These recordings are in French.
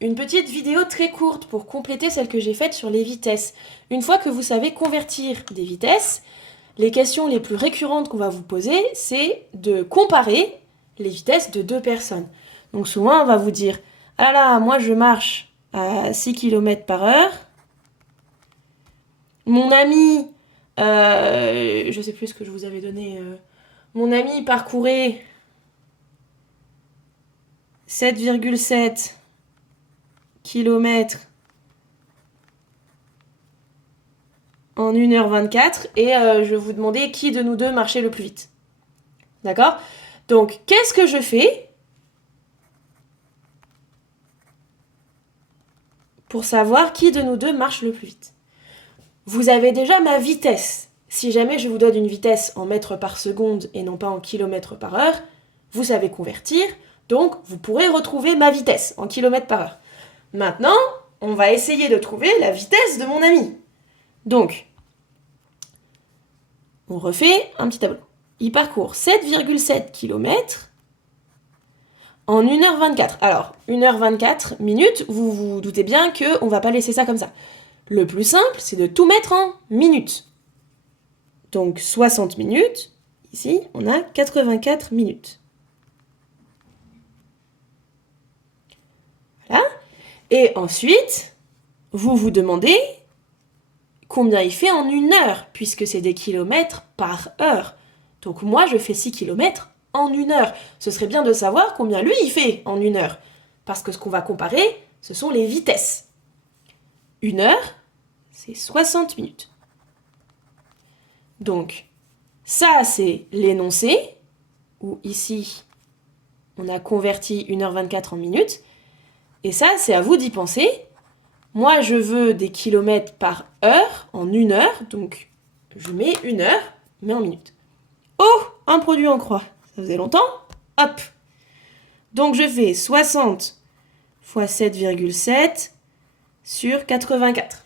une petite vidéo très courte pour compléter celle que j'ai faite sur les vitesses. Une fois que vous savez convertir des vitesses, les questions les plus récurrentes qu'on va vous poser, c'est de comparer les vitesses de deux personnes. Donc souvent, on va vous dire « Ah là là, moi je marche à 6 km par heure. Mon ami, je sais plus ce que je vous avais donné, mon ami parcourait 7,7 km en 1h24 et je vous demandais qui de nous deux marchait le plus vite. D'accord ? Donc, qu'est-ce que je fais pour savoir qui de nous deux marche le plus vite ? Vous avez déjà ma vitesse. Si jamais je vous donne une vitesse en mètres par seconde et non pas en kilomètres par heure, vous savez convertir, donc vous pourrez retrouver ma vitesse en kilomètres par heure. Maintenant, on va essayer de trouver la vitesse de mon ami. Donc, on refait un petit tableau. Il parcourt 7,7 km en 1h24. Alors, 1h24 minutes, vous vous doutez bien qu'on ne va pas laisser ça comme ça. Le plus simple, c'est de tout mettre en minutes. Donc 60 minutes, ici, on a 84 minutes. Voilà. Et ensuite, vous vous demandez combien il fait en 1 heure, puisque c'est des kilomètres par heure. Donc moi, je fais 6 kilomètres en 1 heure. Ce serait bien de savoir combien lui, il fait en 1 heure. Parce que ce qu'on va comparer, ce sont les vitesses. 1 heure, c'est 60 minutes. Donc, ça, c'est l'énoncé, où ici, on a converti 1h24 en minutes. Et ça, c'est à vous d'y penser. Moi, je veux des kilomètres par heure en 1 heure, donc je mets 1 heure, mais en minutes. Oh, un produit en croix. Ça faisait longtemps. Hop. Donc, je fais 60 fois 7,7 sur 84.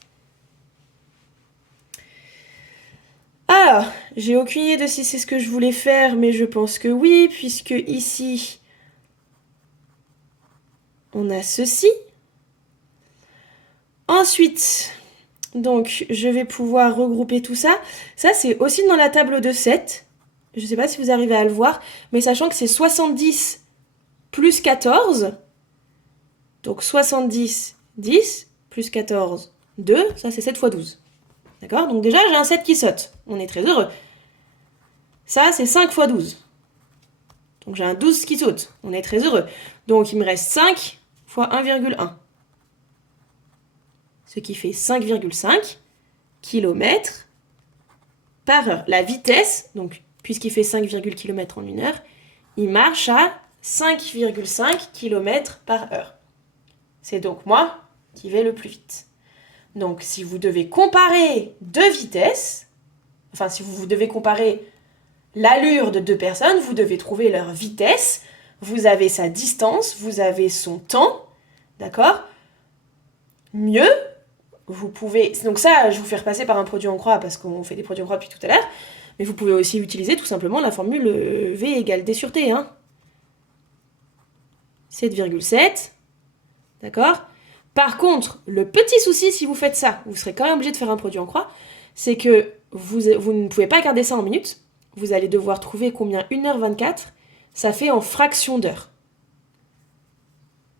Alors, j'ai aucune idée de si c'est ce que je voulais faire, mais je pense que oui, puisque ici, on a ceci. Ensuite, donc, je vais pouvoir regrouper tout ça. Ça, c'est aussi dans la table de 7. Je ne sais pas si vous arrivez à le voir, mais sachant que c'est 70 plus 14. Donc, 70, 10, plus 14, 2. Ça, c'est 7 fois 12. D'accord ? Donc déjà, j'ai un 7 qui saute. On est très heureux. Ça, c'est 5 fois 12. Donc j'ai un 12 qui saute. On est très heureux. Donc il me reste 5 fois 1,1. Ce qui fait 5,5 km par heure. La vitesse, donc puisqu'il fait 5, km en 1 heure, il marche à 5,5 km par heure. C'est donc moi qui vais le plus vite. Donc, si vous devez comparer deux vitesses, enfin, si vous devez comparer l'allure de deux personnes, vous devez trouver leur vitesse, vous avez sa distance, vous avez son temps, d'accord ? Mieux, vous pouvez... Donc ça, je vous fais repasser par un produit en croix, parce qu'on fait des produits en croix depuis tout à l'heure, mais vous pouvez aussi utiliser tout simplement la formule V égale D sur T, hein. 7,7, d'accord ? Par contre, le petit souci, si vous faites ça, vous serez quand même obligé de faire un produit en croix, c'est que vous ne pouvez pas garder ça en minutes. Vous allez devoir trouver combien 1h24, ça fait en fraction d'heure.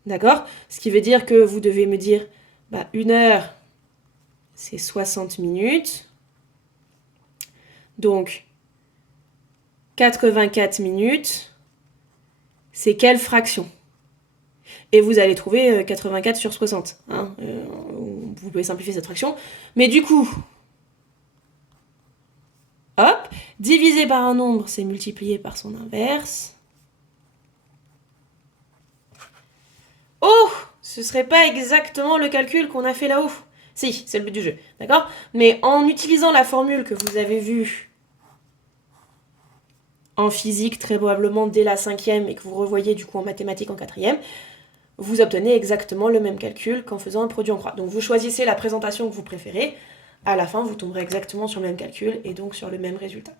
D'accord ? Ce qui veut dire que vous devez me dire, 1 heure, c'est 60 minutes. Donc, 84 minutes, c'est quelle fraction ? Et vous allez trouver 84 sur 60. Hein, vous pouvez simplifier cette fraction. Mais du coup, hop, divisé par un nombre, c'est multiplié par son inverse. Oh, ce serait pas exactement le calcul qu'on a fait là-haut. Si, c'est le but du jeu, d'accord ? Mais en utilisant la formule que vous avez vue en physique, très probablement dès la 5e, et que vous revoyez du coup en mathématiques en 4e, vous obtenez exactement le même calcul qu'en faisant un produit en croix. Donc vous choisissez la présentation que vous préférez, à la fin vous tomberez exactement sur le même calcul et donc sur le même résultat.